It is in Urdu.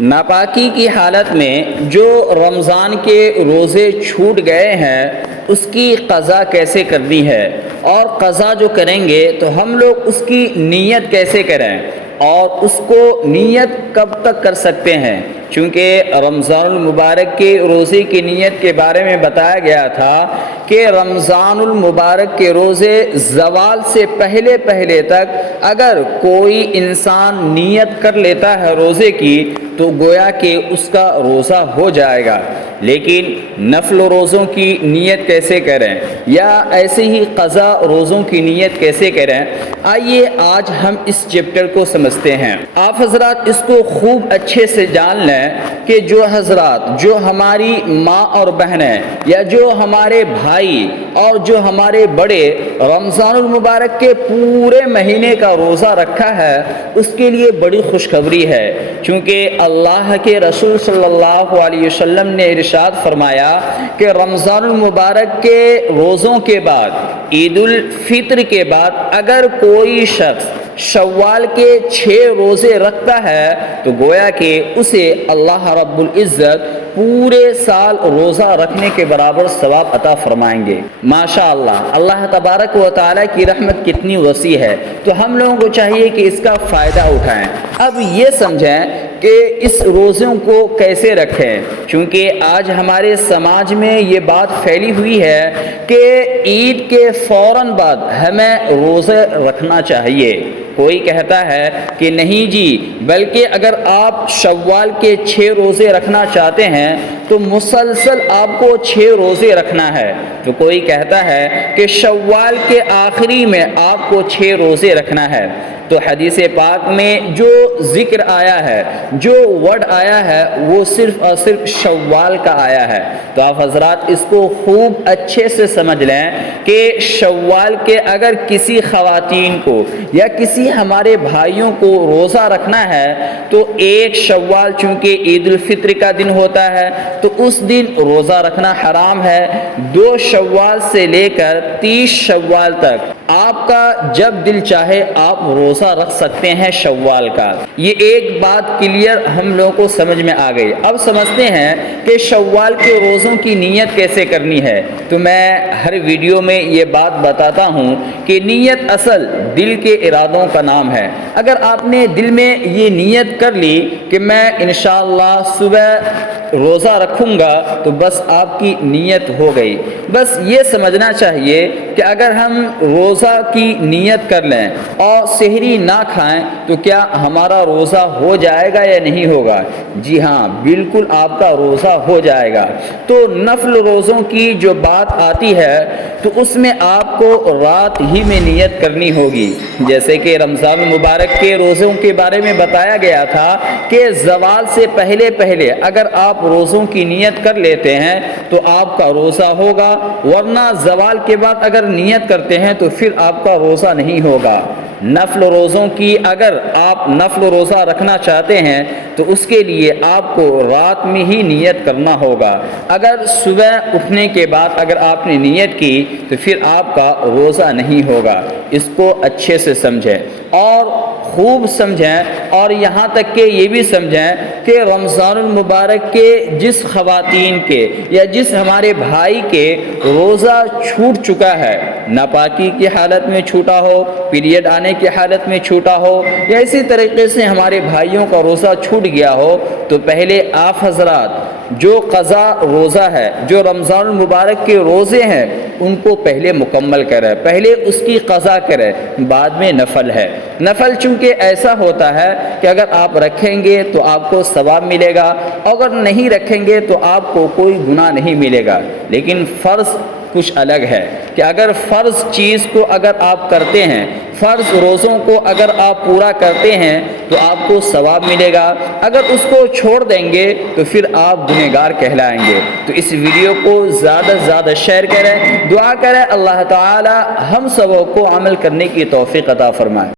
ناپاکی کی حالت میں جو رمضان کے روزے چھوٹ گئے ہیں اس کی قضا کیسے کرنی ہے، اور قضا جو کریں گے تو ہم لوگ اس کی نیت کیسے کریں، اور اس کو نیت کب تک کر سکتے ہیں؟ چونکہ رمضان المبارک کے روزے کی نیت کے بارے میں بتایا گیا تھا کہ رمضان المبارک کے روزے زوال سے پہلے پہلے تک اگر کوئی انسان نیت کر لیتا ہے روزے کی تو گویا کہ اس کا روزہ ہو جائے گا۔ لیکن نفل روزوں کی نیت کیسے کریں، یا ایسے ہی قضا روزوں کی نیت کیسے کریں؟ آئیے آج ہم اس چیپٹر کو سمجھتے ہیں۔ آپ حضرات اس کو خوب اچھے سے جان لیں کہ جو حضرات جو ہماری ماں اور بہنیں یا جو ہمارے بھائی اور جو ہمارے بڑے رمضان المبارک کے پورے مہینے کا روزہ رکھا ہے اس کے لیے بڑی خوشخبری ہے، چونکہ اللہ کے رسول صلی اللہ علیہ وسلم نے ارشاد فرمایا کہ رمضان المبارک کے روزوں کے بعد عید الفطر کے بعد اگر کوئی شخص شوال کے 6 روزے رکھتا ہے تو گویا کہ اسے اللہ رب العزت پورے سال روزہ رکھنے کے برابر ثواب عطا فرمائیں گے۔ ماشاءاللہ، اللہ تبارک و تعالیٰ کی رحمت کتنی وسیع ہے، تو ہم لوگوں کو چاہیے کہ اس کا فائدہ اٹھائیں۔ اب یہ سمجھیں کہ اس روزوں کو کیسے رکھیں، چونکہ آج ہمارے سماج میں یہ بات پھیلی ہوئی ہے کہ عید کے فوراً بعد ہمیں روزے رکھنا چاہیے۔ کوئی کہتا ہے کہ نہیں جی، بلکہ اگر آپ شوال کے 6 روزے رکھنا چاہتے ہیں تو مسلسل آپ کو 6 روزے رکھنا ہے۔ تو کوئی کہتا ہے کہ شوال کے آخری میں آپ کو 6 روزے رکھنا ہے۔ تو حدیث پاک میں جو ذکر آیا ہے، جو ورڈ آیا ہے، وہ صرف اور صرف شوال کا آیا ہے۔ تو آپ حضرات اس کو خوب اچھے سے سمجھ لیں کہ شوال کے اگر کسی خواتین کو یا کسی ہمارے بھائیوں کو روزہ رکھنا ہے تو 1 شوال چونکہ عید الفطر کا دن ہوتا ہے تو اس دن روزہ رکھنا حرام ہے۔ 2 شوال سے لے کر 30 شوال تک آپ کا جب دل چاہے آپ روزہ رکھ سکتے ہیں شوال کا۔ یہ ایک بات کلیئر ہم لوگوں کو سمجھ میں آ گئی۔ اب سمجھتے ہیں کہ شوال کے روزوں کی نیت کیسے کرنی ہے۔ تو میں ہر ویڈیو میں یہ بات بتاتا ہوں کہ نیت اصل دل کے ارادوں کا نام ہے۔ اگر آپ نے دل میں یہ نیت کر لی کہ میں انشاءاللہ صبح روزہ رکھوں گا تو بس آپ کی نیت ہو گئی۔ بس یہ سمجھنا چاہیے کہ اگر ہم روزہ کی نیت کر لیں اور سحری نہ کھائیں تو کیا ہمارا روزہ ہو جائے گا یا نہیں ہوگا؟ جی ہاں، بالکل آپ کا روزہ ہو جائے گا۔ تو نفل روزوں کی جو بات آتی ہے تو اس میں آپ کو رات ہی میں نیت کرنی ہوگی، جیسے کہ رمضان المبارک کے روزوں کے بارے میں بتایا گیا تھا کہ زوال سے پہلے پہلے اگر آپ روزوں کی نیت کر لیتے ہیں تو آپ کا روزہ ہوگا، ورنہ زوال کے بعد اگر نیت کرتے ہیں تو پھر آپ کا روزہ نہیں ہوگا۔ نفل روزوں کی اگر آپ نفل روزہ رکھنا چاہتے ہیں تو اس کے لیے آپ کو رات میں ہی نیت کرنا ہوگا۔ اگر صبح اٹھنے کے بعد اگر آپ نے نیت کی تو پھر آپ کا روزہ نہیں ہوگا۔ اس کو اچھے سے سمجھیں اور خوب سمجھیں، اور یہاں تک کہ یہ بھی سمجھیں کہ رمضان المبارک کے جس خواتین کے یا جس ہمارے بھائی کے روزہ چھوٹ چکا ہے، ناپاکی کی حالت میں چھوٹا ہو، پیریڈ آنے کی حالت میں چھوٹا ہو، یا اسی طریقے سے ہمارے بھائیوں کا روزہ چھوٹ گیا ہو، تو پہلے آپ حضرات جو قضا روزہ ہے، جو رمضان المبارک کے روزے ہیں، ان کو پہلے مکمل کریں، پہلے اس کی قضا کریں، بعد میں نفل ہے۔ نفل چونکہ ایسا ہوتا ہے کہ اگر آپ رکھیں گے تو آپ کو ثواب ملے گا، اگر نہیں رکھیں گے تو آپ کو کوئی گناہ نہیں ملے گا۔ لیکن فرض کچھ الگ ہے کہ اگر فرض چیز کو اگر آپ کرتے ہیں، فرض روزوں کو اگر آپ پورا کرتے ہیں تو آپ کو ثواب ملے گا، اگر اس کو چھوڑ دیں گے تو پھر آپ گنہگار کہلائیں گے۔ تو اس ویڈیو کو زیادہ سے زیادہ شیئر کریں، دعا کریں اللہ تعالی ہم سبوں کو عمل کرنے کی توفیق عطا فرمائے۔